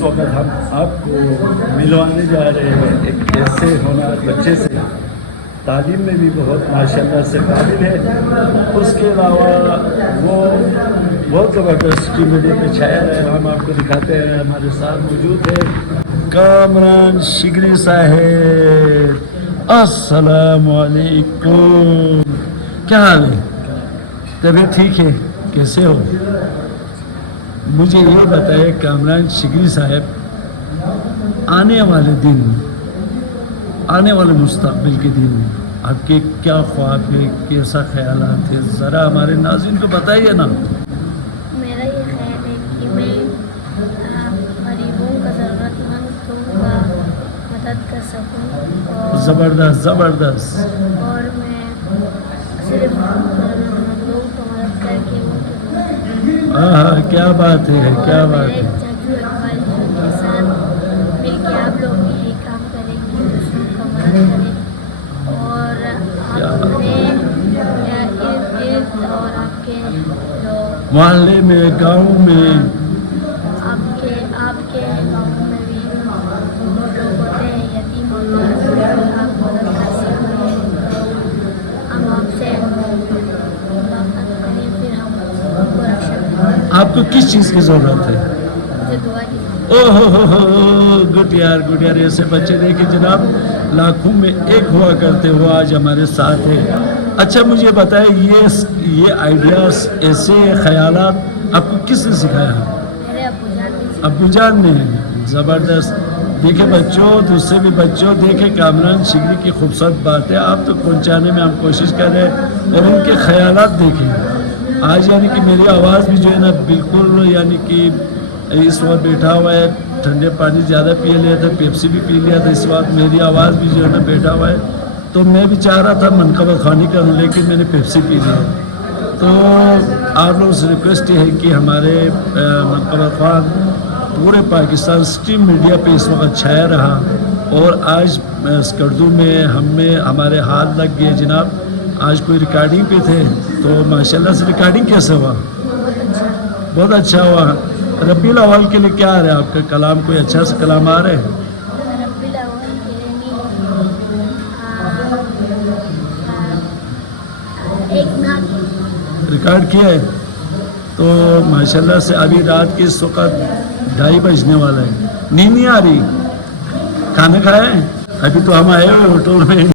اس وقت ہم آپ کو ملوانے جا رہے ہیں ایک ایسے ہونہار بچے سے، تعلیم میں بھی بہت ماشاءاللہ سے قابل ہے، اس کے علاوہ وہ بہت زبردست ٹی میڈیا پہ چھایا ہے۔ ہم آپ کو دکھاتے ہیں، ہمارے ساتھ موجود ہے کامران شگری صاحب۔ السلام علیکم، کیا حال ہے؟ طبیعت ٹھیک ہے؟ کیسے ہو؟ مجھے یہ بتائے کامران شگری صاحب، آنے والے دن، آنے والے مستقبل کے دن آپ کے کیا خواب ہے، کیسا خیالات ہے، ذرا ہمارے ناظرین کو بتائیے نا۔ میرا یہ خیال ہے کہ میں غریبوں کا، ضرورت مندوں کا مدد کر سکوں، زبردست زبردست۔ اور میں صرف ضرورت مندوں کو مدد کر کے ہاں کیا بات ہے، کیا بات ہے۔ ججو اقبال کے ساتھ مل کے آپ لوگ بھی یہی کام کریں کہ دوسروں کا مدد کریں، اور اپنے ارد اور آپ کے جو محلے میں، گاؤں میں، آپ کے گاؤں میں بھی بہت لوگ ہوتے ہیں، یتیم ہوتے ہیں، آپ مدد کر سکتے ہیں۔ ہم آپ سے ملاقات کریں، پھر ہم کو رکشا آپ کو کس چیز کی ضرورت ہے؟ مجھے دعا کی او ہو گڈ یار، گڈ یار۔ ایسے بچے دیکھیں جناب، لاکھوں میں ایک ہوا کرتے ہو، آج ہمارے ساتھ ہے۔ اچھا مجھے بتائیں، یہ آئیڈیاز، ایسے خیالات آپ کو کس نے سکھایا؟ میرے ابو جان نے۔ زبردست۔ دیکھیں بچوں، دوسرے بھی بچوں، دیکھیں کامران شگری کی خوبصورت بات ہے، آپ تک پہنچانے میں ہم کوشش کر رہے ہیں، اور ان کے خیالات دیکھیں۔ آج یعنی کہ میری آواز بھی جو ہے نا بالکل، یعنی کہ اس وقت بیٹھا ہوا ہے، ٹھنڈے پانی زیادہ پی لیا تھا، پیپسی بھی پی لیا تھا، اس وقت میری آواز بھی جو ہے نا بیٹھا ہوا ہے، تو میں بھی چاہ رہا تھا منقبت خوانی کروں، لیکن میں نے پیپسی پی لیا۔ تو آپ لوگوں سے ریکویسٹ یہ ہے کہ ہمارے منقبت خوان پورے پاکستان اسٹریم میڈیا پہ اس وقت چھایا رہا، اور آج اسکردو میں ہمارے ہاتھ لگ گئے جناب۔ آج کوئی ریکارڈنگ پہ تھے، تو ماشاءاللہ سے ریکارڈنگ کیسے ہوا؟ بہت اچھا ہوا۔ ربیع الاول کے لیے کیا آ رہا ہے آپ کا کلام؟ کوئی اچھا سا کلام آ رہا ہے؟ ربی الاول کے لیے ایک نعت ریکارڈ کیا ہے؟ تو ماشاءاللہ سے ابھی رات کے اس وقت 2:30 بجنے والا ہے، نیند نہیں آ رہی؟ کھانا کھایا ہے؟ ابھی تو ہم آئے ہوئے ہوٹل میں۔